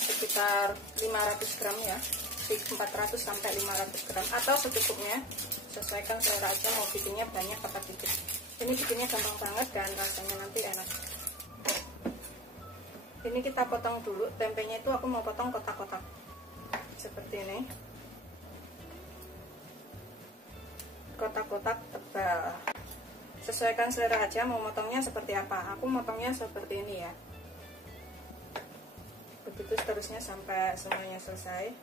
sekitar 500 gram ya, 400 sampai 500 gram atau secukupnya, sesuaikan selera aja mau bikinnya banyak apa dikit. Ini bikinnya gampang banget dan rasanya nanti enak. Ini kita potong dulu tempenya, itu aku mau potong kotak-kotak seperti ini, kotak-kotak tebal. Sesuaikan selera aja mau motongnya seperti apa. Aku motongnya seperti ini ya, begitu seterusnya sampai semuanya selesai.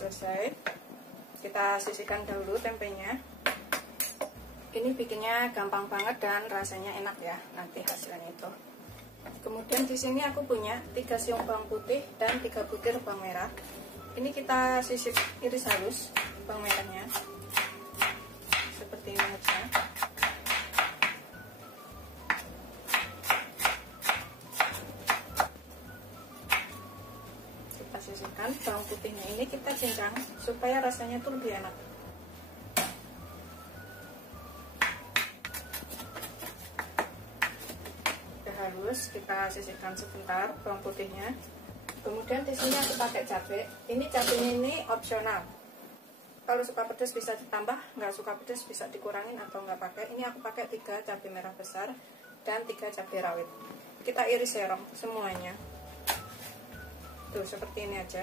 Selesai, kita sisihkan dahulu tempenya. Ini bikinnya gampang banget dan rasanya enak ya nanti hasilnya itu. Kemudian di sini aku punya 3 siung bawang putih dan 3 butir bawang merah. Ini kita sisih iris halus bawang merahnya seperti ini aja. Sisihkan bawang putihnya, ini kita cincang supaya rasanya tuh lebih enak. Udah halus, kita sisihkan sebentar bawang putihnya. Kemudian di sini aku pakai cabai. Ini cabainya ini opsional. Kalau suka pedas bisa ditambah, nggak suka pedas bisa dikurangin atau nggak pakai. Ini aku pakai 3 cabai merah besar dan 3 cabai rawit. Kita iris serong semuanya. Tuh seperti ini aja.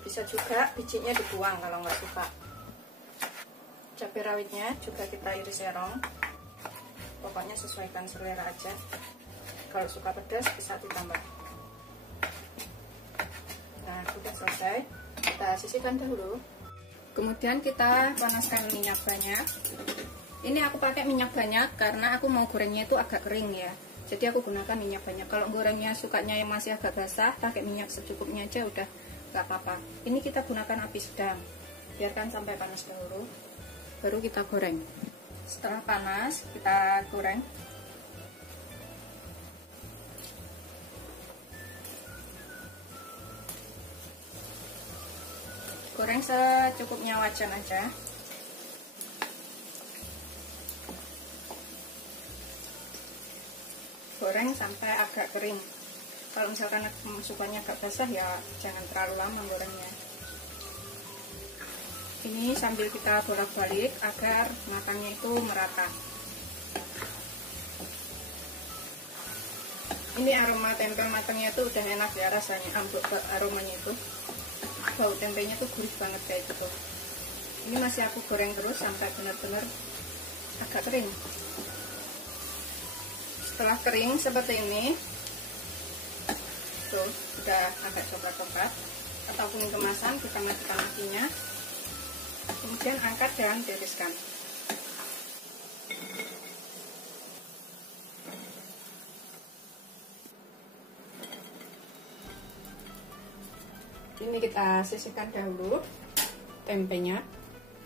Bisa juga bijinya dibuang kalau nggak suka. Cabai rawitnya juga kita iris serong. Pokoknya sesuaikan selera aja. Kalau suka pedas bisa ditambah. Nah sudah selesai, kita sisihkan dahulu. Kemudian kita panaskan minyak banyak. Ini aku pakai minyak banyak karena aku mau gorengnya itu agak kering ya. Jadi aku gunakan minyak banyak. Kalau gorengnya sukanya yang masih agak basah, pakai minyak secukupnya aja udah nggak apa-apa. Ini kita gunakan api sedang. Biarkan sampai panas dahulu, baru kita goreng. Setelah panas, kita goreng. Goreng secukupnya wajan aja. Goreng sampai agak kering. Kalau misalkan sukanya agak basah ya jangan terlalu lama gorengnya. Ini sambil kita bolak-balik agar matangnya itu merata. Ini aroma tempe matangnya itu udah enak ya rasanya, ambek aromanya itu. Bau tempenya tuh gurih banget kayak gitu. Ini masih aku goreng terus sampai benar-benar agak kering. Setelah kering seperti ini, tuh udah agak coklat-coklat atau kuning kemasan, kita matikan apinya. Kemudian angkat dan tiriskan. Ini kita sisihkan dahulu tempenya.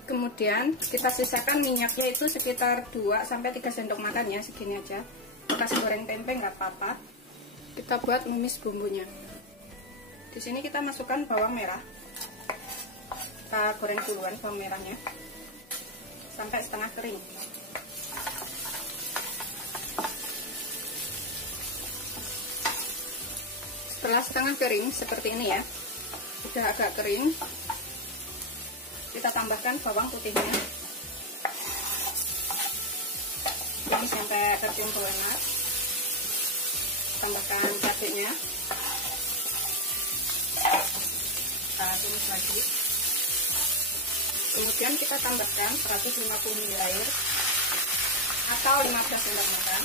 Kemudian kita sisakan minyaknya itu sekitar 2-3 sendok makan ya, segini aja. Bekas goreng tempe nggak apa-apa. Kita buat numis bumbunya. Di sini kita masukkan bawang merah. Kita goreng duluan bawang merahnya sampai setengah kering. Setelah setengah kering seperti ini ya, udah agak kering, kita tambahkan bawang putihnya. Ini sampai tercampur enak. Tambahkan cabenya. Kita tumis lagi. Kemudian kita tambahkan 150 ml air atau 15 sendok makan.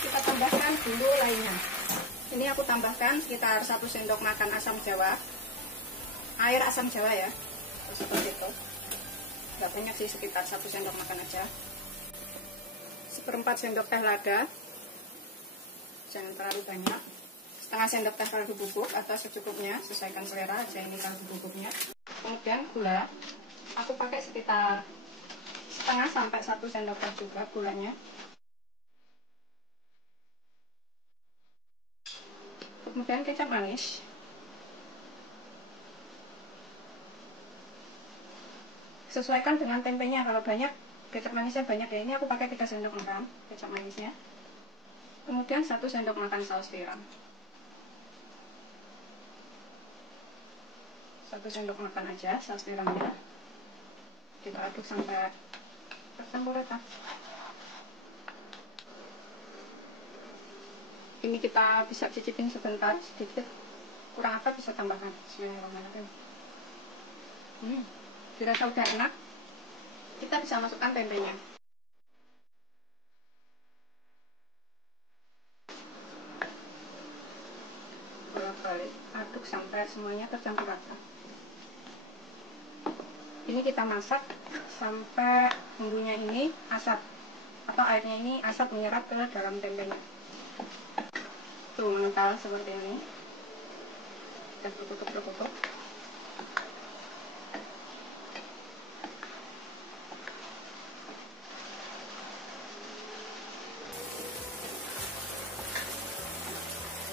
Kita tambahkan bumbu lainnya. Ini aku tambahkan sekitar 1 sendok makan asam jawa, air asam jawa ya, seperti itu. Gak banyak sih, sekitar 1 sendok makan aja. 1/4 sendok teh lada, jangan terlalu banyak. Setengah sendok teh kaldu bubuk atau secukupnya, sesuaikan selera aja ini kaldu bubuknya. Kemudian gula, aku pakai sekitar setengah sampai 1 sendok teh juga gulanya. Kemudian kecap manis. Sesuaikan dengan tempenya, kalau banyak kecap manisnya banyak ya, ini aku pakai 3 sendok makan kecap manisnya. Kemudian 1 sendok makan saus tiram, 1 sendok makan aja saus tiramnya. Kita aduk sampai tercampur rata. Ini kita bisa cicipin sebentar, sedikit kurang apa bisa tambahkan. Bismillahirrahmanirrahim. Dirasa udah enak, kita bisa masukkan tempenya. Bolak-balik, aduk sampai semuanya tercampur rata. Ini kita masak sampai bumbunya ini asap atau airnya ini asap menyerap ke dalam tempenya. Tuh, mengental seperti ini. Kita tutup.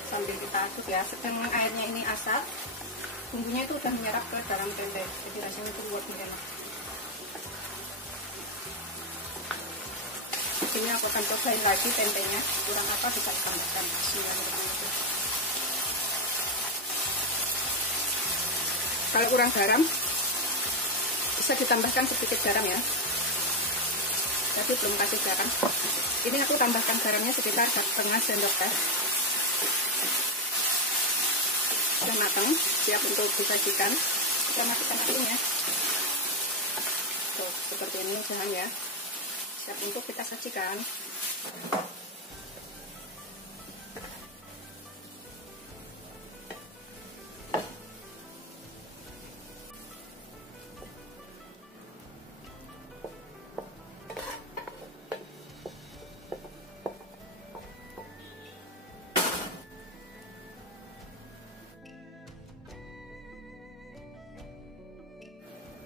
Sambil kita aduk ya, sedangkan airnya ini asap, bumbunya itu udah menyerap ke dalam tempe, jadi rasanya itu buat enak. Ini aku akan cobain lagi tempenya, kurang apa bisa ditambahkan. Kalau kurang garam, bisa ditambahkan sedikit garam ya. Tapi belum kasih garam. Ini aku tambahkan garamnya sekitar 1/2 sendok teh. Sudah matang, siap untuk disajikan. Kita masukkan apinya. Tuh, seperti ini udahan ya. Siap untuk kita sajikan.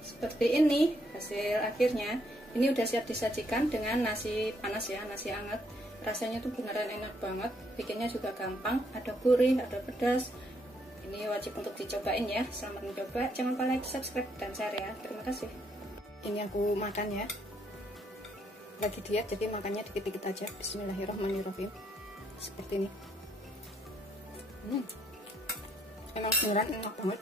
Seperti ini hasil akhirnya. Ini udah siap disajikan dengan nasi panas ya, nasi hangat. Rasanya tuh beneran enak banget, bikinnya juga gampang, ada gurih, ada pedas. Ini wajib untuk dicobain ya. Selamat mencoba, jangan lupa like, subscribe, dan share ya. Terima kasih. Ini aku makan ya, lagi diet jadi makannya dikit-dikit aja. Bismillahirrahmanirrahim. Seperti ini. Emang beneran enak banget.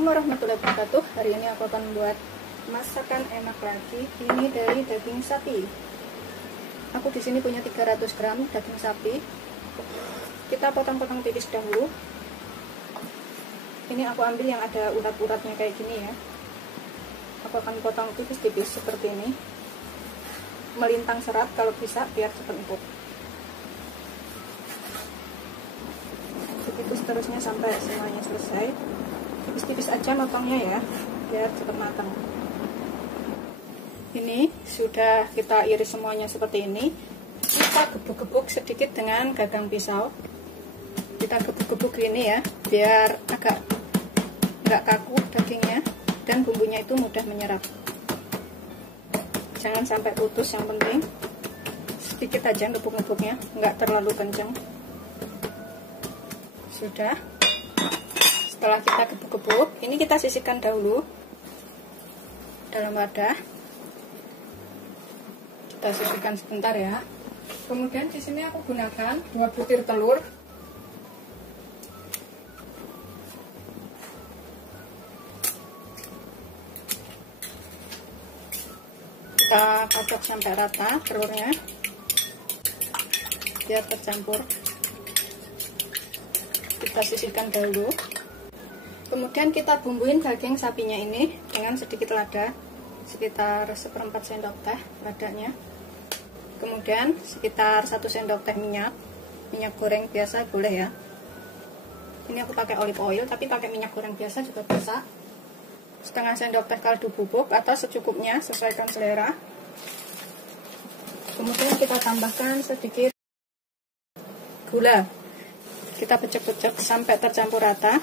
Warahmatullahi wabarakatuh. Hari ini aku akan membuat masakan enak lagi. Ini dari daging sapi. Aku di sini punya 300 gram daging sapi. Kita potong-potong tipis dahulu. Ini aku ambil yang ada urat-uratnya kayak gini ya. Aku akan potong tipis-tipis seperti ini. Melintang serat kalau bisa biar cepat empuk. Begitu seterusnya sampai semuanya selesai. Tipis-tipis aja motongnya ya, biar cepat matang. Ini sudah kita iris semuanya seperti ini. Kita gebuk-gebuk sedikit dengan gagang pisau. Kita gebuk-gebuk ini ya, biar agak nggak kaku dagingnya dan bumbunya itu mudah menyerap. Jangan sampai putus, yang penting sedikit aja gebuk-gebuknya, nggak terlalu kenceng. Sudah. Setelah kita gebuk-gebuk, ini kita sisihkan dahulu dalam wadah. Kita sisihkan sebentar ya. Kemudian di sini aku gunakan 2 butir telur. Kita kocok sampai rata telurnya, biar tercampur. Kita sisihkan dahulu. Kemudian kita bumbuin daging sapinya ini dengan sedikit lada, sekitar 1/4 sendok teh ladanya. Kemudian sekitar 1 sendok teh minyak goreng biasa boleh ya. Ini aku pakai olive oil, tapi pakai minyak goreng biasa juga bisa. Setengah sendok teh kaldu bubuk atau secukupnya, sesuaikan selera. Kemudian kita tambahkan sedikit gula. Kita pecek-pecek sampai tercampur rata.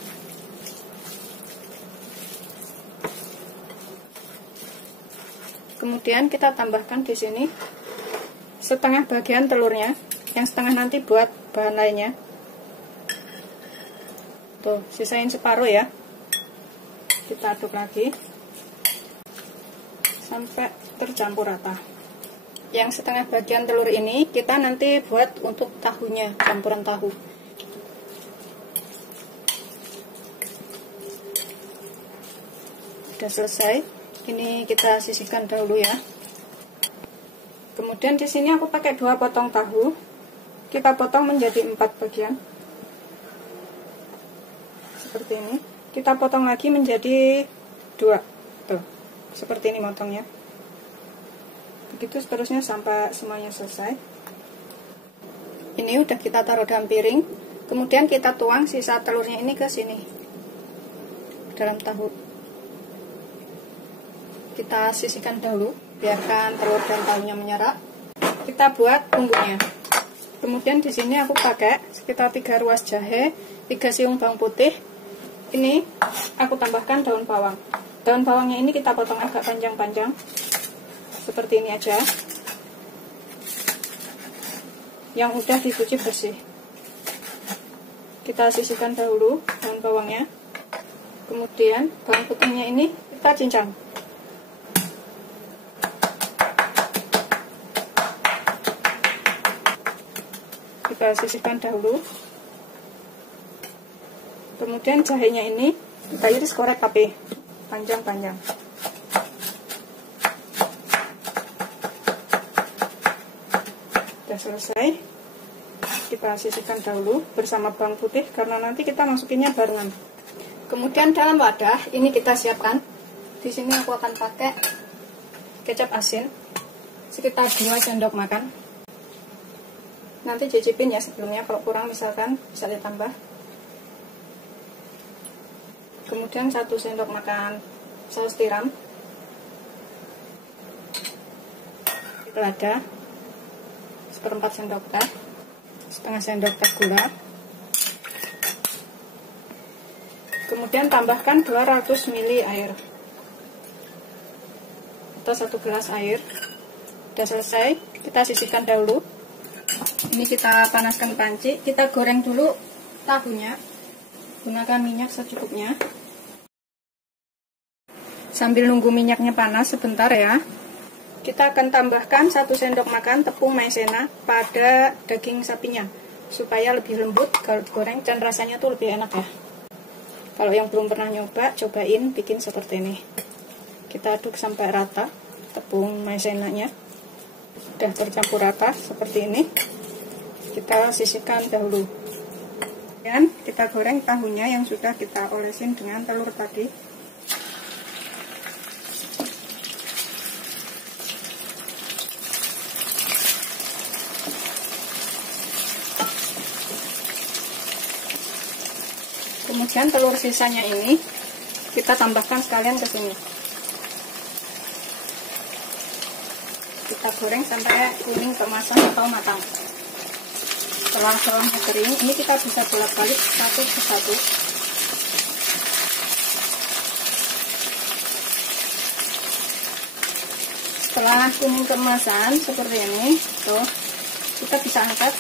Kemudian kita tambahkan di sini setengah bagian telurnya, yang setengah nanti buat bahan lainnya. Tuh, sisain separuh ya. Kita aduk lagi sampai tercampur rata. Yang setengah bagian telur ini kita nanti buat untuk tahunya, campuran tahu. Sudah selesai. Ini kita sisihkan dahulu ya. Kemudian di sini aku pakai 2 potong tahu. Kita potong menjadi 4 bagian. Seperti ini. Kita potong lagi menjadi 2. Tuh, seperti ini motongnya. Begitu seterusnya sampai semuanya selesai. Ini udah kita taruh dalam piring. Kemudian kita tuang sisa telurnya ini ke sini, dalam tahu. Kita sisihkan dahulu, biarkan telur dan tahunya menyerap. Kita buat bumbunya. Kemudian di sini aku pakai sekitar 3 ruas jahe, 3 siung bawang putih. Ini aku tambahkan daun bawang. Daun bawangnya ini kita potong agak panjang-panjang. Seperti ini aja. Yang udah dicuci bersih. Kita sisihkan dahulu daun bawangnya. Kemudian bawang putihnya ini kita cincang. Kita sisihkan dahulu. Kemudian jahenya ini kita iris korek tapi panjang-panjang. Sudah selesai. Kita sisihkan dahulu bersama bawang putih karena nanti kita masukinnya barengan. Kemudian dalam wadah ini kita siapkan. Di sini aku akan pakai kecap asin sekitar 2 sendok makan. Nanti cicipin ya sebelumnya, kalau kurang misalkan bisa ditambah. Kemudian 1 sendok makan saus tiram, lada, 1/4 sendok teh, setengah sendok teh gula. Kemudian tambahkan 200 ml air atau 1 gelas air. Sudah selesai, kita sisihkan dahulu. Ini kita panaskan panci, kita goreng dulu tahunya. Gunakan minyak secukupnya. Sambil nunggu minyaknya panas sebentar ya. Kita akan tambahkan 1 sendok makan tepung maizena pada daging sapinya, supaya lebih lembut kalau digoreng dan rasanya tuh lebih enak ya. Kalau yang belum pernah nyoba, cobain bikin seperti ini. Kita aduk sampai rata tepung maizenanya. Sudah tercampur rata seperti ini. Kita sisihkan dahulu. Dan kita goreng tahunya yang sudah kita olesin dengan telur tadi. Kemudian telur sisanya ini kita tambahkan sekalian ke sini. Kita goreng sampai kuning keemasan atau matang. Setelah telurnya kering, ini kita bisa bolak-balik satu persatu. Setelah kuning keemasan seperti ini, tuh kita bisa angkat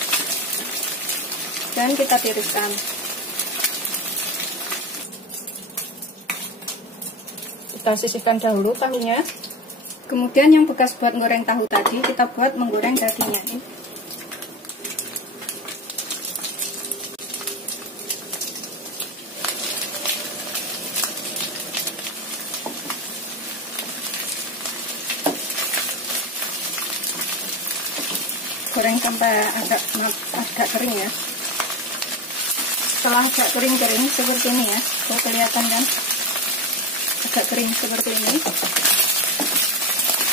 dan kita tiriskan. Kita sisihkan dahulu tahunya. Kemudian yang bekas buat goreng tahu tadi kita buat menggoreng dagingnya ini. Goreng sampai agak kering ya. Setelah agak kering-kering seperti ini ya, tuh kelihatan kan, agak kering seperti ini.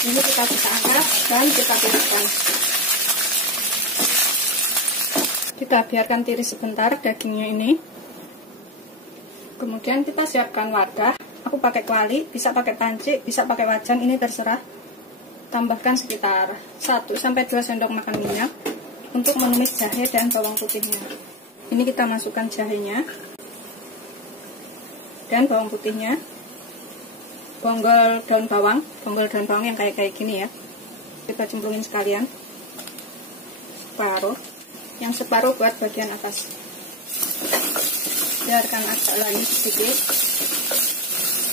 Ini kita bisa angkat dan kita tiriskan. Kita biarkan tiris sebentar dagingnya ini. Kemudian kita siapkan wadah. Aku pakai kuali, bisa pakai panci, bisa pakai wajan, ini terserah. Tambahkan sekitar 1-2 sendok makan minyak untuk menumis jahe dan bawang putihnya. Ini kita masukkan jahenya dan bawang putihnya. Bonggol daun bawang yang kayak gini ya. Kita cemplungin sekalian. Yang separuh buat bagian atas. Biarkan agak layu sedikit.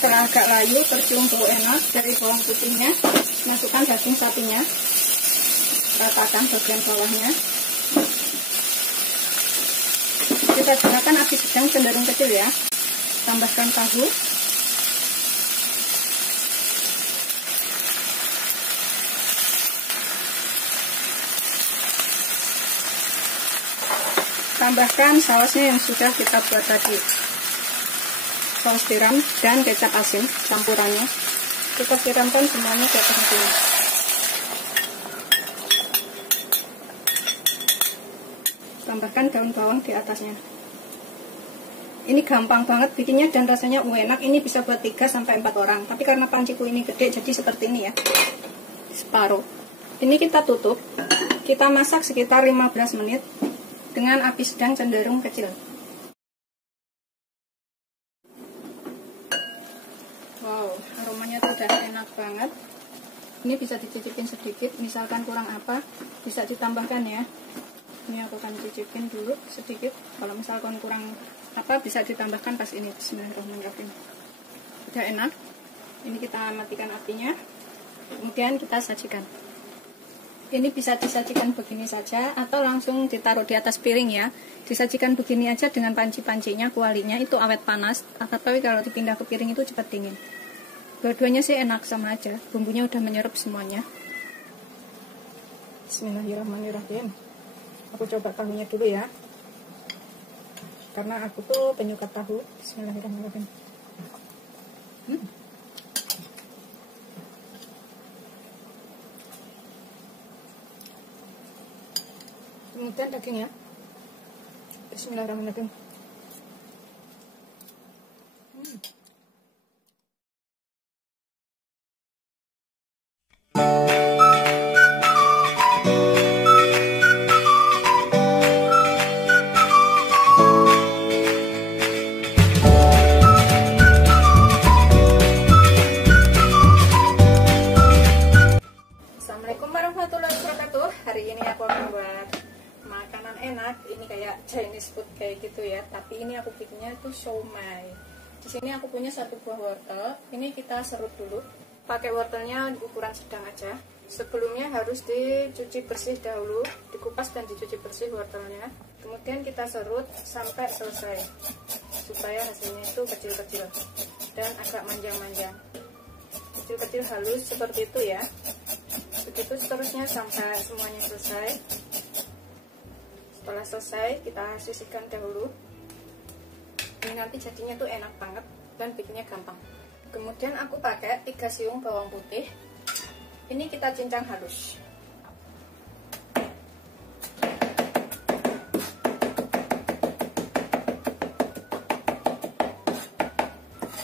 Setelah agak layu, tercium bau enak dari bawang putihnya, masukkan daging sapinya, ratakan bagian bawahnya. Kita gunakan api sedang cenderung kecil ya. Tambahkan tahu. Tambahkan sausnya yang sudah kita buat tadi. Saus tiram dan kecap asin campurannya. Kita siramkan semuanya ke atas sini. Tambahkan daun bawang di atasnya. Ini gampang banget bikinnya dan rasanya enak. Ini bisa buat 3-4 orang. Tapi karena panciku ini gede jadi seperti ini ya. Separuh. Ini kita tutup. Kita masak sekitar 15 menit dengan api sedang cenderung kecil. Wow, aromanya tuh udah enak banget. Ini bisa dicicipin sedikit, misalkan kurang apa, bisa ditambahkan ya. Ini aku akan cicipin dulu sedikit. Kalau misalkan kurang apa, bisa ditambahkan pas ini. Bismillahirrahmanirrahim. Udah enak. Ini kita matikan apinya. Kemudian kita sajikan. Ini bisa disajikan begini saja atau langsung ditaruh di atas piring ya. Disajikan begini aja dengan panci-pancinya, kualinya itu awet panas. Tapi kalau dipindah ke piring itu cepat dingin. Dua-duanya sih enak sama aja. Bumbunya udah menyerap semuanya. Bismillahirrahmanirrahim. Aku coba tahunya dulu ya. Karena aku tuh penyuka tahu. Bismillahirrahmanirrahim. Kemudian dagingnya. Bismillahirrahmanirrahim. Assalamualaikum warahmatullahi wabarakatuh. Hari ini aku akan buat makanan enak. Ini kayak Chinese food kayak gitu ya. Tapi ini aku bikinnya tuh siomay. Di sini aku punya 1 buah wortel. Ini kita serut dulu. Pakai wortelnya ukuran sedang aja. Sebelumnya harus dicuci bersih dahulu, dikupas dan dicuci bersih wortelnya. Kemudian kita serut sampai selesai, supaya hasilnya itu kecil-kecil dan agak manjang-manjang. Kecil-kecil halus seperti itu ya. Begitu seterusnya sampai semuanya selesai. Setelah selesai kita sisihkan dahulu. Ini nanti jadinya tuh enak banget dan bikinnya gampang. Kemudian aku pakai 3 siung bawang putih. Ini kita cincang halus.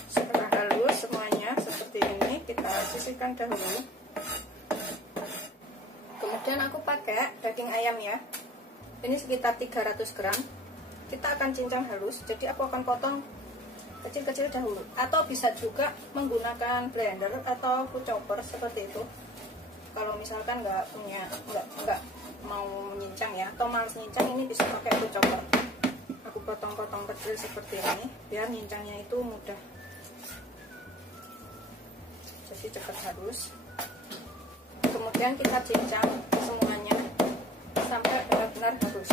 Setelah halus semuanya seperti ini, kita sisihkan dahulu. Kemudian aku pakai daging ayam ya. Ini sekitar 300 gram. Kita akan cincang halus, jadi aku akan potong kecil-kecil dahulu. Atau bisa juga menggunakan blender atau food chopper seperti itu. Kalau misalkan nggak mau menyincang ya, atau males nyincang, ini bisa pakai food chopper. Aku potong-potong kecil seperti ini, biar nyincangnya itu mudah. Jadi cepat halus. Kemudian kita cincang semuanya sampai benar-benar halus.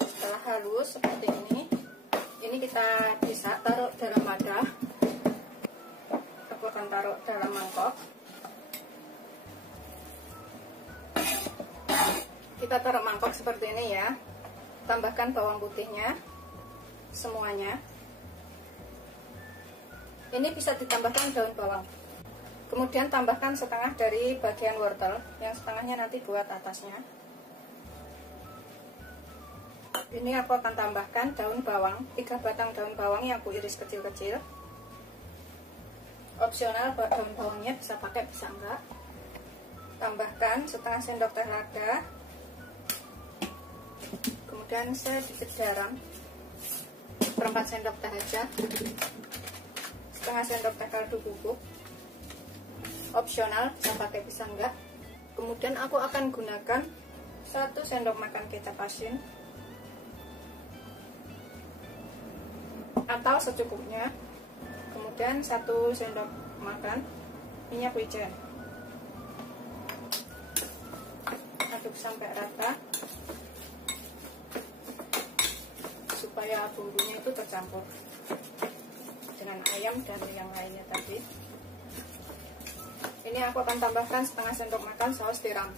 Setelah halus seperti ini kita bisa taruh dalam wadah. Aku akan taruh dalam mangkok. Kita taruh mangkok seperti ini ya. Tambahkan bawang putihnya semuanya. Ini bisa ditambahkan daun bawang. Kemudian tambahkan setengah dari bagian wortel, yang setengahnya nanti buat atasnya. Ini aku akan tambahkan daun bawang, 3 batang daun bawang yang aku iris kecil-kecil. Opsional, daun bawangnya bisa pakai bisa enggak. Tambahkan setengah sendok teh lada. Kemudian sedikit garam, 1/4 sendok teh aja. Setengah sendok teh kaldu bubuk. Opsional, bisa pakai bisa enggak. Kemudian aku akan gunakan 1 sendok makan kecap asin atau secukupnya. Kemudian 1 sendok makan minyak wijen. Aduk sampai rata supaya bumbunya itu tercampur dengan ayam dan yang lainnya tadi. Ini aku akan tambahkan setengah sendok makan saus tiram.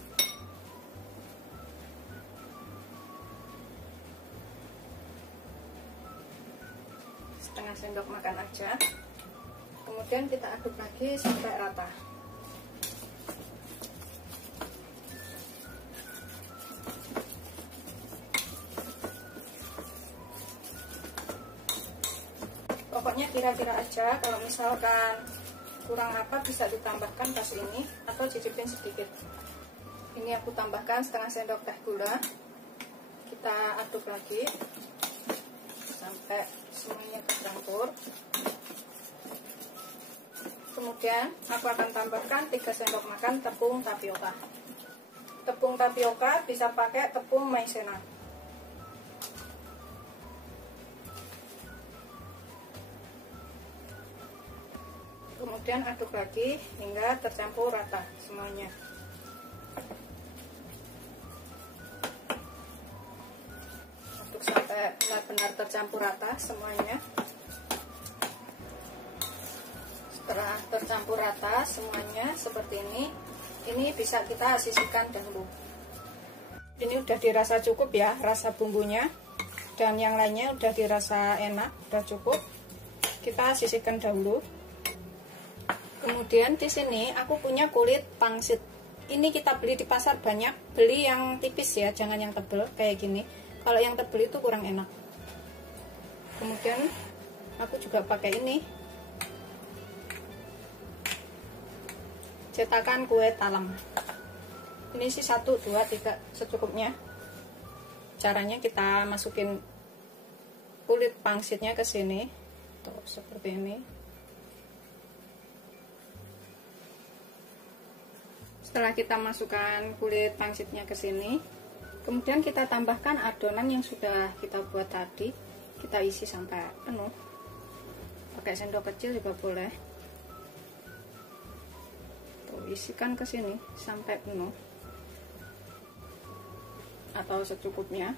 Setengah sendok makan aja. Kemudian kita aduk lagi sampai rata. Pokoknya kira-kira aja, kalau misalkan kurang apa bisa ditambahkan pas ini atau cicipin sedikit. Ini aku tambahkan setengah sendok teh gula. Kita aduk lagi sampai semuanya tercampur. Kemudian aku akan tambahkan 3 sendok makan tepung tapioka. Tepung tapioka bisa pakai tepung maizena. Kemudian aduk lagi hingga tercampur rata semuanya. Aduk sampai benar-benar tercampur rata semuanya. Setelah tercampur rata semuanya seperti ini bisa kita sisihkan dahulu. Ini udah dirasa cukup ya, rasa bumbunya dan yang lainnya udah dirasa enak, udah cukup. Kita sisihkan dahulu. Kemudian di sini aku punya kulit pangsit. Ini kita beli di pasar banyak. Beli yang tipis ya, jangan yang tebel kayak gini. Kalau yang tebel itu kurang enak. Kemudian aku juga pakai ini. Cetakan kue talam. Ini sih 1, 2, 3 secukupnya. Caranya kita masukin kulit pangsitnya ke sini. Tuh, seperti ini. Setelah kita masukkan kulit pangsitnya ke sini, kemudian kita tambahkan adonan yang sudah kita buat tadi. Kita isi sampai penuh. Pakai sendok kecil juga boleh. Tuh, isikan ke sini sampai penuh. Atau secukupnya.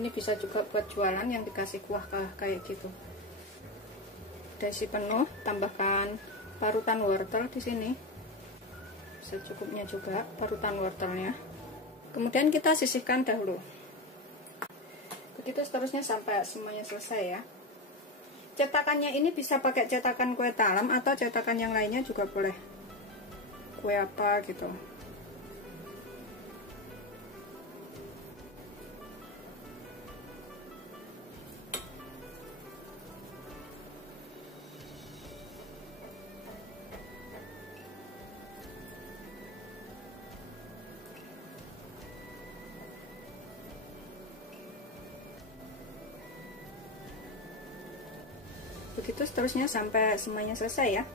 Ini bisa juga buat jualan yang dikasih kuah kayak gitu. Udah isi penuh, tambahkan parutan wortel di sini. Secukupnya juga parutan wortelnya. Kemudian kita sisihkan dahulu. Begitu seterusnya sampai semuanya selesai ya. Cetakannya ini bisa pakai cetakan kue talam atau cetakan yang lainnya juga boleh. Kue apa gitu. Begitu seterusnya sampai semuanya selesai ya.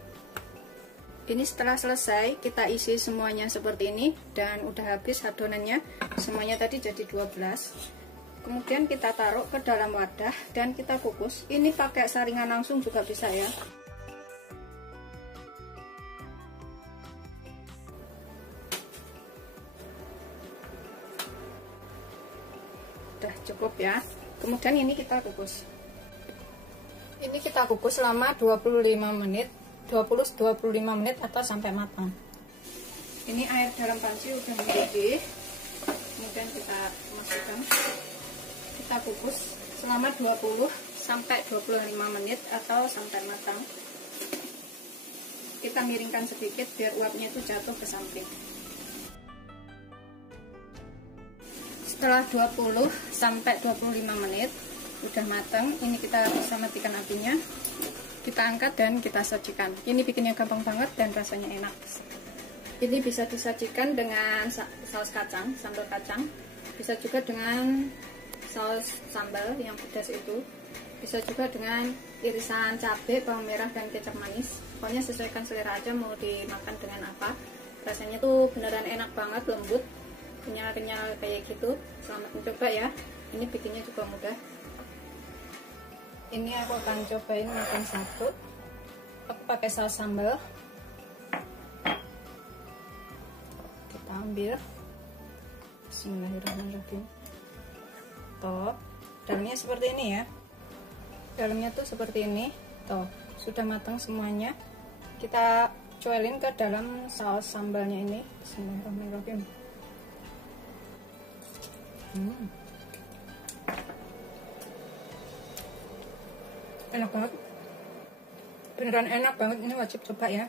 Ini setelah selesai kita isi semuanya seperti ini dan udah habis adonannya. Semuanya tadi jadi 12. Kemudian kita taruh ke dalam wadah dan kita kukus. Ini pakai saringan langsung juga bisa ya. Udah cukup ya. Kemudian ini kita kukus. Ini kita kukus selama 25 menit, 20-25 menit atau sampai matang. Ini air garam panci udah mendidih. Kemudian kita masukkan. Kita kukus selama 20 sampai 25 menit atau sampai matang. Kita miringkan sedikit biar uapnya itu jatuh ke samping. Setelah 20 sampai 25 menit udah matang, ini kita bisa matikan apinya. Kita angkat dan kita sajikan. Ini bikinnya gampang banget dan rasanya enak. Ini bisa disajikan dengan saus kacang, sambal kacang. Bisa juga dengan saus sambal yang pedas itu. Bisa juga dengan irisan cabai, bawang merah, dan kecap manis. Pokoknya sesuaikan selera aja mau dimakan dengan apa. Rasanya tuh beneran enak banget, lembut, kenyal-kenyal kayak gitu. Selamat mencoba ya. Ini bikinnya juga mudah. Ini aku akan cobain makan satu. Aku pakai saus sambal. Kita ambil. Bismillahirrahmanirrahim. Tuh, dalamnya seperti ini ya. Dalamnya tuh seperti ini. Tuh, sudah matang semuanya. Kita cuelin ke dalam saus sambalnya ini. Bismillahirrahmanirrahim. Enak banget, beneran enak banget. Ini wajib coba ya.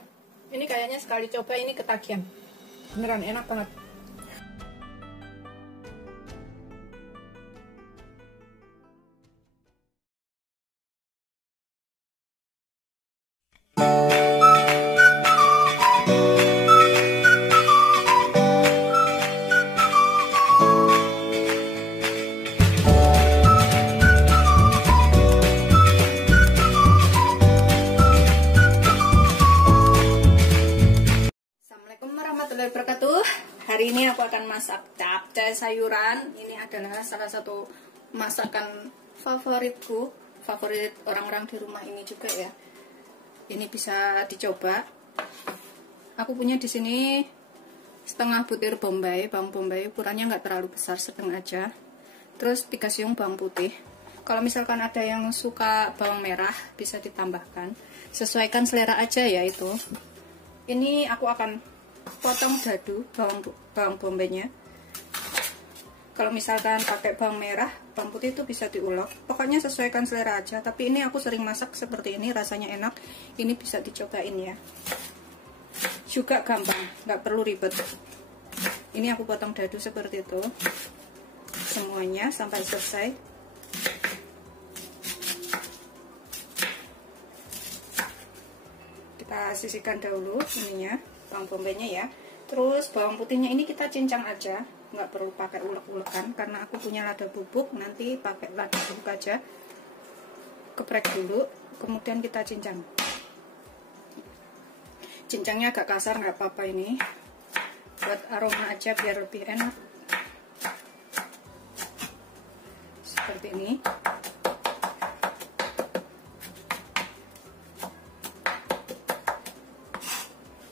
Ini kayaknya sekali coba ini ketagihan, beneran enak banget. Hari ini aku akan masak capcay sayuran. Ini adalah salah satu masakan favoritku, favorit orang-orang di rumah ini juga ya. Ini bisa dicoba. Aku punya di sini setengah butir bombay, bawang bombay, ukurannya nggak terlalu besar, sedang aja. Terus 3 siung bawang putih. Kalau misalkan ada yang suka bawang merah bisa ditambahkan. Sesuaikan selera aja ya itu. Ini aku akan potong dadu bawang bombaynya. Kalau misalkan pakai bawang merah, bawang putih itu bisa diulek. Pokoknya sesuaikan selera aja. Tapi ini aku sering masak seperti ini, rasanya enak. Ini bisa dicobain ya. Juga gampang, nggak perlu ribet. Ini aku potong dadu seperti itu, semuanya sampai selesai. Kita sisihkan dahulu ininya, bawang bombaynya ya. Terus bawang putihnya ini kita cincang aja, nggak perlu pakai ulek-ulekan karena aku punya lada bubuk. Nanti pakai lada bubuk aja, geprek dulu, kemudian kita cincang. Cincangnya agak kasar nggak apa-apa, ini buat aroma aja biar lebih enak. Seperti ini.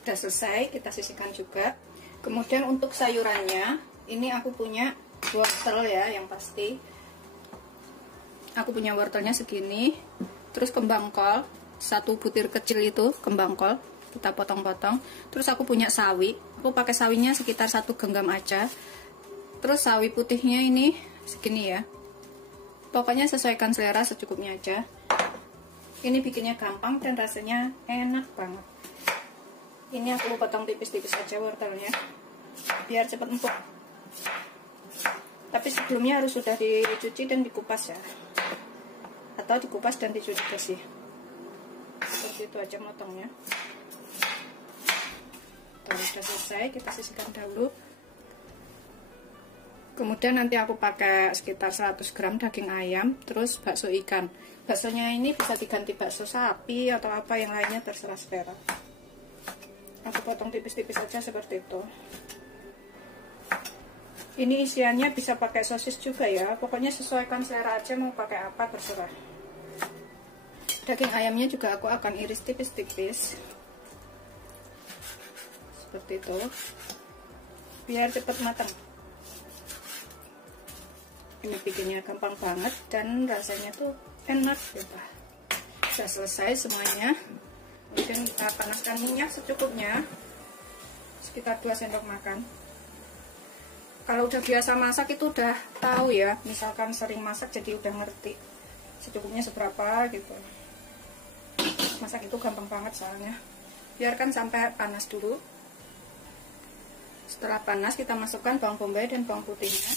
Udah selesai, kita sisihkan juga. Kemudian untuk sayurannya, ini aku punya wortel ya, yang pasti. Aku punya wortelnya segini. Terus kembang kol, 1 butir kecil itu kembang kol, kita potong-potong. Terus aku punya sawi. Aku pakai sawinya sekitar 1 genggam aja. Terus sawi putihnya ini segini ya. Pokoknya sesuaikan selera, secukupnya aja. Ini bikinnya gampang dan rasanya enak banget. Ini aku potong tipis-tipis aja wortelnya, biar cepat empuk. Tapi sebelumnya harus sudah dicuci dan dikupas ya, atau dikupas dan dicuci bersih. Seperti itu aja motongnya. Sudah selesai, kita sisihkan dahulu. Kemudian nanti aku pakai sekitar 100 gram daging ayam, terus bakso ikan. Baksonya ini bisa diganti bakso sapi atau apa yang lainnya, terserah selera. Aku potong tipis-tipis aja seperti itu. Ini isiannya bisa pakai sosis juga ya. Pokoknya sesuaikan selera aja, mau pakai apa terserah. Daging ayamnya juga aku akan iris tipis-tipis seperti itu, biar cepat matang. Ini bikinnya gampang banget dan rasanya tuh enak ya. Sudah selesai semuanya. Kemudian kita panaskan minyak secukupnya, sekitar 2 sendok makan. Kalau udah biasa masak itu udah tahu ya, misalkan sering masak jadi udah ngerti. secukupnya seberapa gitu. Masak itu gampang banget soalnya. Biarkan sampai panas dulu. Setelah panas kita masukkan bawang bombay dan bawang putihnya.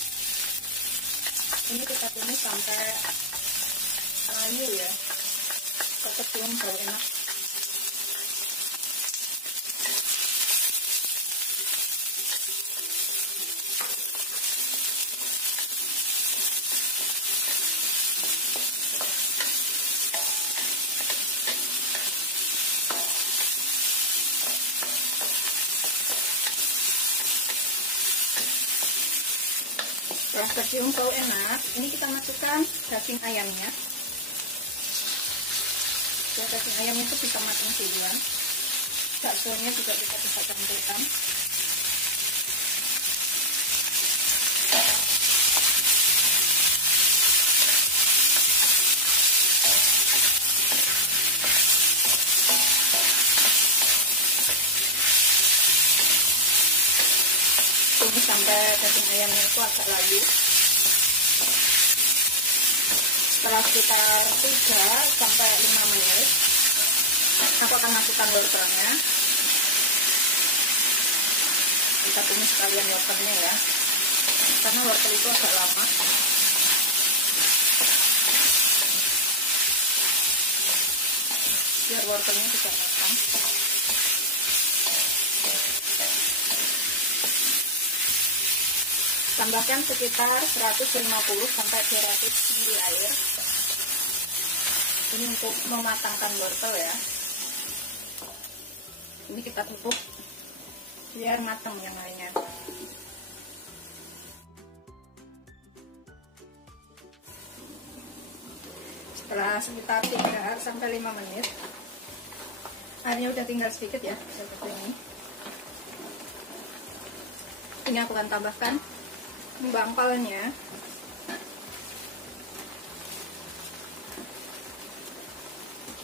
Ini kita tumis sampai layu ya, tetap belum bau enak. Setelah tercium bau enak, ini kita masukkan daging ayamnya. Ya, daging ayamnya itu bisa matang duluan. Baksonya juga kita bisa campurkan. Tumis sampai daging ayamnya itu agak layu. Setelah sekitar 3 sampai 5 menit, aku akan masukkan wortelnya. Kita tumis sekalian wortelnya ya, karena wortel itu agak lama. Biar wortelnya juga matang. Tambahkan sekitar 150 sampai 200 ml air. Ini untuk mematangkan wortel ya. Ini kita tutup biar matang yang lainnya. Setelah sekitar 3 sampai 5 menit, airnya udah tinggal sedikit ya, seperti ini. Ini aku akan tambahkan bangkalnya.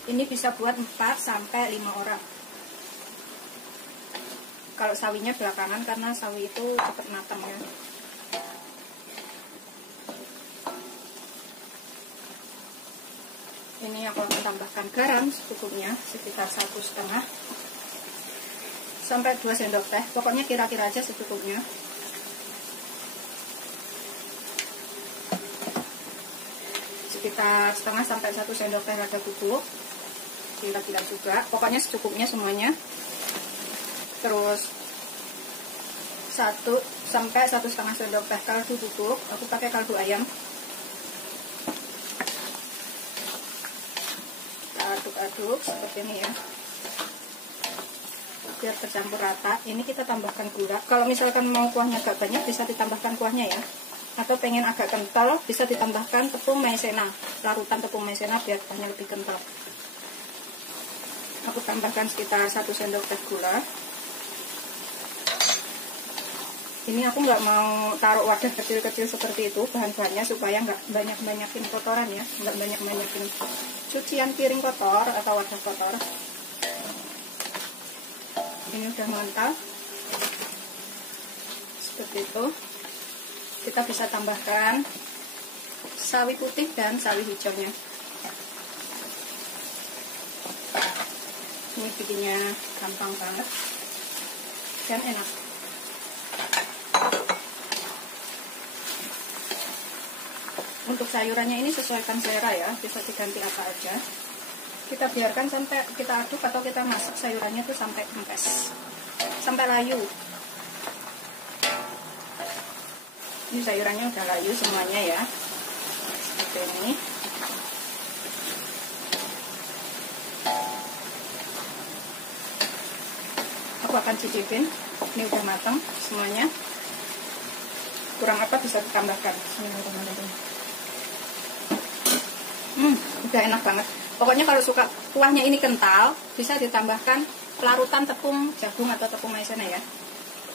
Ini bisa buat 4 sampai 5 orang. Kalau sawinya belakangan karena sawi itu cepat matang ya. Ini aku akan tambahkan garam secukupnya, sekitar 1,5 sampai 2 sendok teh. Pokoknya kira-kira aja secukupnya. Sekitar 1/2 sampai 1 sendok teh lada bubuk, kira-kira juga, pokoknya secukupnya semuanya. Terus 1 sampai 1,5 sendok teh kaldu bubuk, aku pakai kaldu ayam. Kita aduk-aduk seperti ini ya, biar tercampur rata. Ini kita tambahkan gula. Kalau misalkan mau kuahnya agak banyak, bisa ditambahkan kuahnya ya. Atau pengen agak kental, bisa ditambahkan tepung maizena, larutan tepung maizena biar kuahnya lebih kental. Aku tambahkan sekitar 1 sendok teh gula. Ini aku nggak mau taruh wadah kecil-kecil seperti itu bahan-bahannya, supaya nggak banyak-banyakin kotoran ya, nggak banyak-banyakin cucian piring kotor atau wadah kotor. Ini udah mantap seperti itu. Kita bisa tambahkan sawi putih dan sawi hijaunya. Ini bikinnya gampang banget dan enak. Untuk sayurannya ini sesuaikan selera ya, bisa diganti apa aja. Kita biarkan sampai kita aduk atau kita masak sayurannya itu sampai kempes, sampai layu. Ini sayurannya udah layu semuanya ya, seperti ini. Aku akan cicipin. Ini udah matang semuanya. Kurang apa bisa ditambahkan. Udah enak banget. Pokoknya kalau suka kuahnya ini kental, bisa ditambahkan larutan tepung jagung atau tepung maizena ya.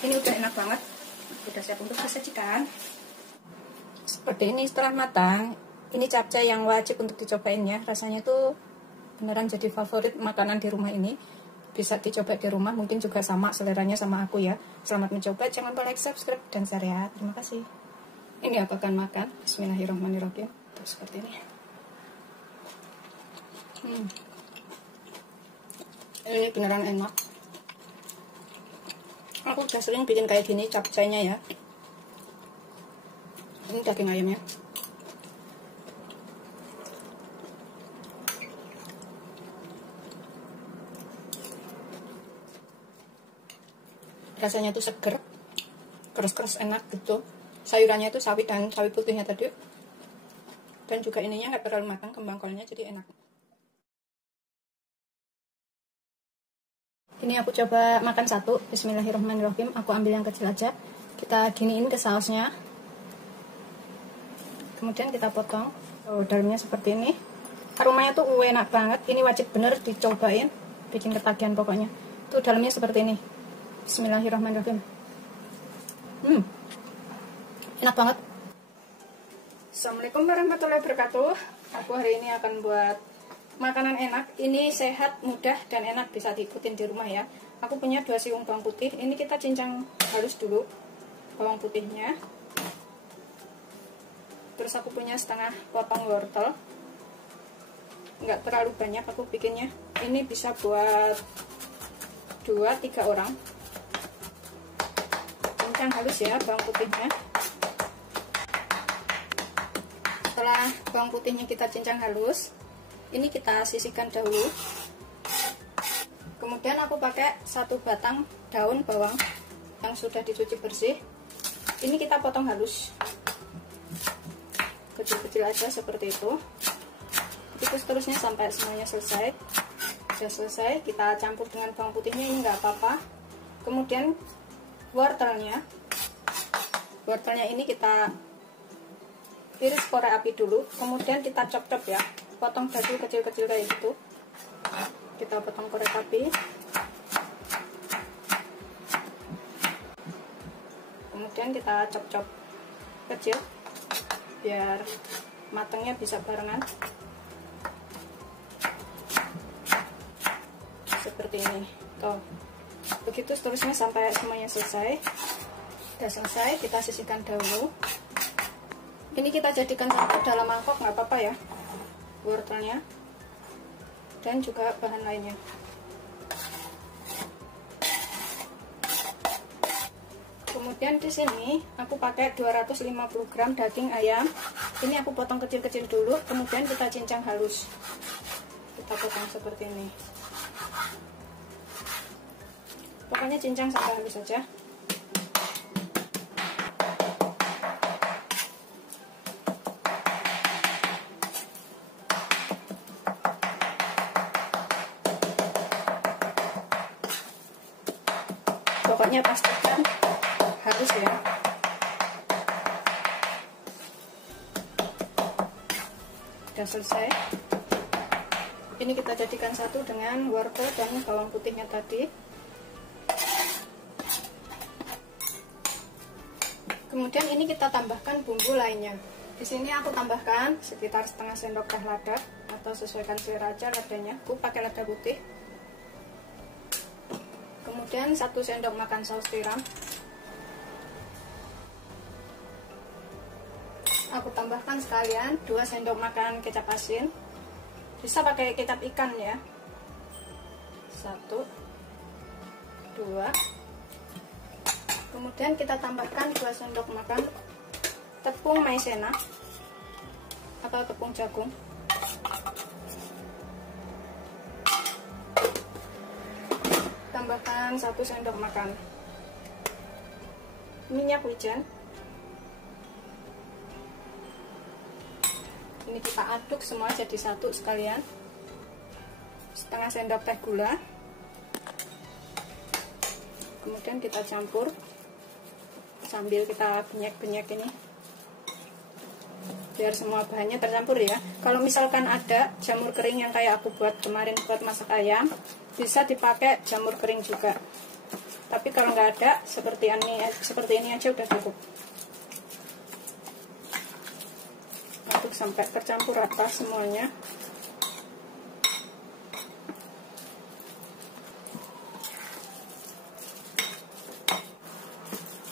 Ini udah enak banget. Udah siap untuk disajikan. Seperti ini setelah matang. Ini capcay yang wajib untuk dicobain ya. Rasanya tuh beneran jadi favorit makanan di rumah ini. Bisa dicoba di rumah, mungkin juga sama seleranya sama aku ya. Selamat mencoba, jangan lupa like, subscribe, dan share ya. Terima kasih. Ini aku akan makan. Bismillahirrahmanirrahim. Terus seperti ini. Ini beneran enak. Aku udah sering bikin kayak gini capcaynya ya. Ini daging ayamnya. Rasanya tuh seger, keras-keras enak gitu. Sayurannya itu sawi dan sawi putihnya tadi. Dan juga ininya nggak terlalu matang, kembang kolnya jadi enak. Ini aku coba makan satu. Bismillahirrahmanirrahim. Aku ambil yang kecil aja. Kita giniin ke sausnya. Kemudian kita potong. Oh, dalamnya seperti ini. Aromanya tuh enak banget. Ini wajib bener dicobain. Bikin ketagihan pokoknya. Tuh dalamnya seperti ini. Bismillahirrahmanirrahim. Enak banget. Assalamualaikum warahmatullahi wabarakatuh. Aku hari ini akan buat makanan enak. Ini sehat, mudah, dan enak. Bisa diikutin di rumah ya. Aku punya 2 siung bawang putih. Ini kita cincang halus dulu bawang putihnya. Terus aku punya setengah potong wortel. Nggak terlalu banyak aku bikinnya. Ini bisa buat 2-3 orang. Cincang halus ya bawang putihnya. Setelah bawang putihnya kita cincang halus, ini kita sisihkan dahulu. Kemudian aku pakai 1 batang daun bawang yang sudah dicuci bersih. Ini kita potong halus, kecil-kecil aja seperti itu. Itu seterusnya sampai semuanya selesai. Sudah selesai, kita campur dengan bawang putihnya, ini nggak apa-apa. Kemudian wortelnya ini kita iris korek api dulu. Kemudian kita chop-chop ya, potong dadu kecil-kecil kayak gitu. Kita potong korek api. Kemudian kita chop-chop kecil biar matangnya bisa barengan. Seperti ini. Tuh. Begitu seterusnya sampai semuanya selesai. Sudah selesai, kita sisihkan dahulu. Ini kita jadikan satu dalam mangkok, nggak apa-apa ya, wortelnya dan juga bahan lainnya. Kemudian di sini aku pakai 250 gram daging ayam. Ini aku potong kecil-kecil dulu, kemudian kita cincang halus. Kita potong seperti ini. Pokoknya cincang sampai halus saja. Pokoknya pastikan halus ya. Sudah selesai. Ini kita jadikan satu dengan wortel dan bawang putihnya tadi. Kemudian ini kita tambahkan bumbu lainnya. Di sini aku tambahkan sekitar setengah sendok teh lada, atau sesuaikan selera aja ladanya. Aku pakai lada putih. Kemudian 1 sendok makan saus tiram. Aku tambahkan sekalian 2 sendok makan kecap asin. Bisa pakai kecap ikan ya. 1, 2. Kemudian kita tambahkan 2 sendok makan tepung maizena atau tepung jagung. Tambahkan 1 sendok makan minyak wijen. Ini kita aduk semua jadi satu sekalian. Setengah sendok teh gula. Kemudian kita campur sambil kita banyak-banyak ini biar semua bahannya tercampur ya. Kalau misalkan ada jamur kering yang kayak aku buat kemarin buat masak ayam, bisa dipakai jamur kering juga. Tapi kalau nggak ada, seperti ini aja udah cukup. Aduk sampai tercampur rata semuanya.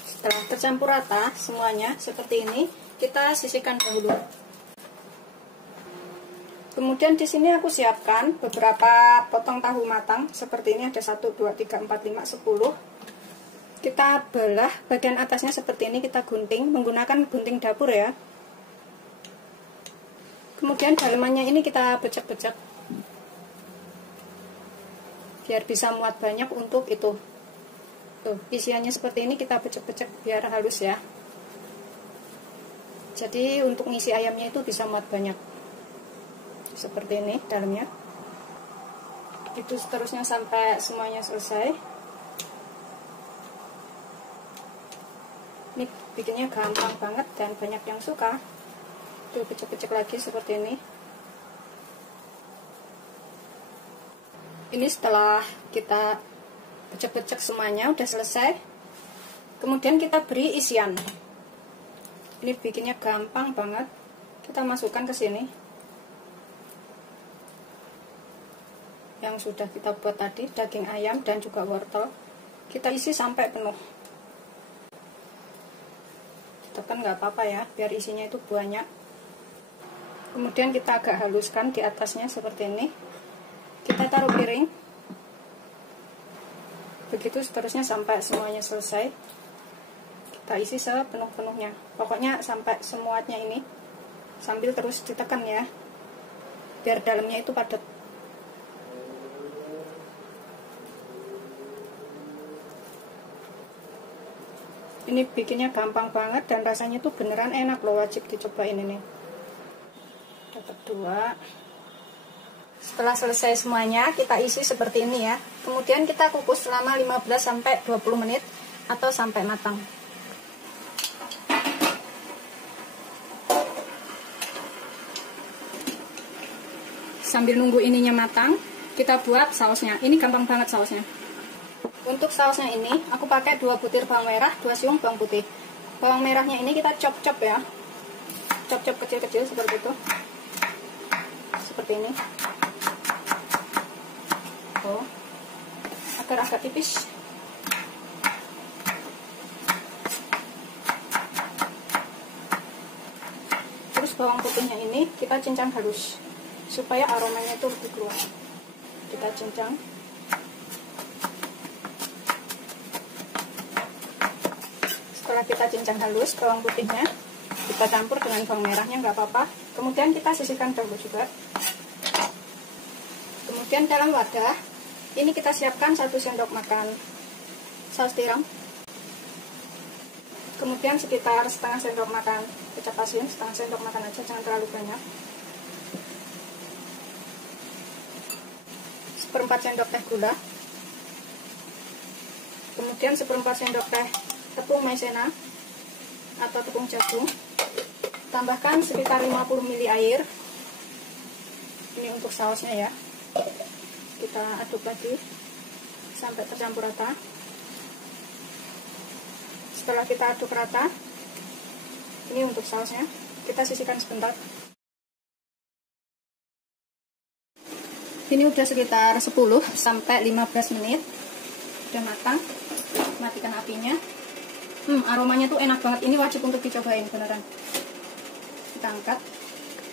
Setelah tercampur rata semuanya seperti ini, kita sisihkan dahulu. Kemudian di sini aku siapkan beberapa potong tahu matang. Seperti ini ada 1, 2, 3, 4, 5, 10. Kita belah bagian atasnya seperti ini, kita gunting menggunakan gunting dapur ya. Kemudian dalemannya ini kita becek-becek biar bisa muat banyak untuk itu. Tuh, isiannya seperti ini kita becek-becek biar halus ya. Jadi untuk ngisi ayamnya itu bisa muat banyak. Seperti ini dalamnya. Itu seterusnya sampai semuanya selesai. Ini bikinnya gampang banget dan banyak yang suka. Tuh, becek-becek lagi seperti ini. Ini setelah kita becek-becek semuanya udah selesai. Kemudian kita beri isian. Ini bikinnya gampang banget. Kita masukkan ke sini yang sudah kita buat tadi, daging ayam dan juga wortel. Kita isi sampai penuh. Tekan nggak apa-apa ya, biar isinya itu banyak. Kemudian kita agak haluskan di atasnya seperti ini. Kita taruh piring. Begitu seterusnya sampai semuanya selesai. Kita isi sepenuh-penuhnya. Pokoknya sampai semuanya ini. Sambil terus ditekan ya. Biar dalamnya itu padat. Ini bikinnya gampang banget dan rasanya tuh beneran enak loh, wajib dicobain ini. Dapat 2. Setelah selesai semuanya, kita isi seperti ini ya. Kemudian kita kukus selama 15-20 menit atau sampai matang. Sambil nunggu ininya matang, kita buat sausnya. Ini gampang banget sausnya. Untuk sausnya ini, aku pakai 2 butir bawang merah, 2 siung bawang putih. Bawang merahnya ini kita chop-chop ya. Chop-chop kecil-kecil seperti itu. Seperti ini. Oh, agar agak tipis. Terus bawang putihnya ini kita cincang halus supaya aromanya itu lebih keluar. Kita cincang. Setelah kita cincang halus bawang putihnya, kita campur dengan bawang merahnya, nggak apa-apa. Kemudian kita sisihkan dahulu juga. Kemudian dalam wadah ini kita siapkan 1 sendok makan saus tiram. Kemudian sekitar setengah sendok makan kecap asin, setengah sendok makan aja, jangan terlalu banyak. 1/4 sendok teh gula. Kemudian 1/4 sendok teh tepung maizena atau tepung jagung. Tambahkan sekitar 50 ml air. Ini untuk sausnya ya. Kita aduk lagi sampai tercampur rata. Setelah kita aduk rata, ini untuk sausnya, kita sisihkan sebentar. Ini udah sekitar 10-15 menit, udah matang. Matikan apinya. Aromanya tuh enak banget, ini wajib untuk dicobain beneran. Kita angkat,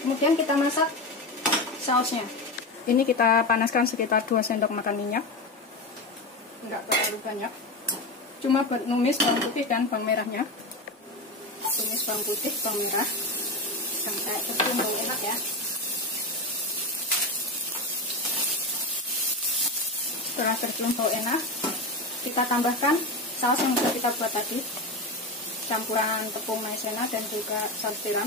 kemudian kita masak sausnya. Ini kita panaskan sekitar 2 sendok makan minyak. Enggak terlalu banyak. Cuma buat numis bawang putih dan bawang merahnya. Tumis bawang putih, bawang merah. Sampai tercium bau enak ya. Setelah tercium bau enak, kita tambahkan saus yang sudah kita buat tadi. Campuran tepung maizena dan juga saus tiram.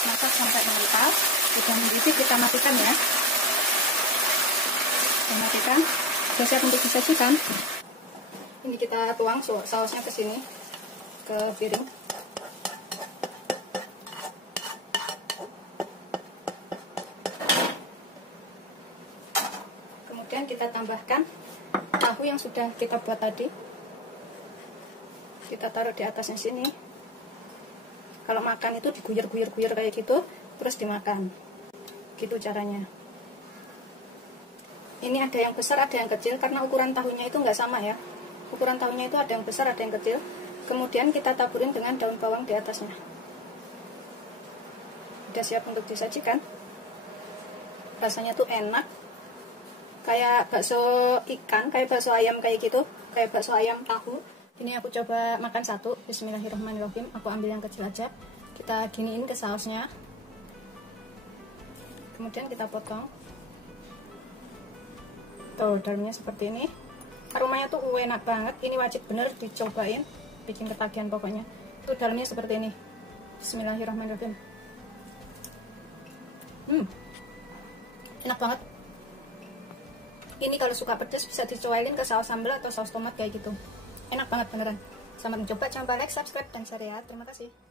Masak sampai mengental. Sudah mendidih, kita matikan ya. Kita matikan. Sudah siap untuk disajikan. Ini kita tuang sausnya ke sini, ke piring. Kemudian kita tambahkan tahu yang sudah kita buat tadi. Kita taruh di atasnya sini. Kalau makan itu diguyur-guyur kayak gitu, terus dimakan. Gitu caranya. Ini ada yang besar, ada yang kecil, karena ukuran tahunya itu nggak sama ya. Ukuran tahunya itu ada yang besar, ada yang kecil. Kemudian kita taburin dengan daun bawang di atasnya. Udah siap untuk disajikan. Rasanya tuh enak, kayak bakso ikan, kayak bakso ayam kayak gitu, kayak bakso ayam tahu. Ini aku coba makan satu. Bismillahirrahmanirrahim. Aku ambil yang kecil aja. Kita giniin ke sausnya, kemudian kita potong. Tuh, dalamnya seperti ini. Aromanya tuh enak banget. Ini wajib bener dicobain, bikin ketagihan pokoknya. Tuh, dalamnya seperti ini. Bismillahirrahmanirrahim. Enak banget. Ini kalau suka pedas bisa dicobain ke saus sambal atau saus tomat kayak gitu. Enak banget beneran. Selamat mencoba, jangan lupa like, subscribe, dan share ya. Terima kasih.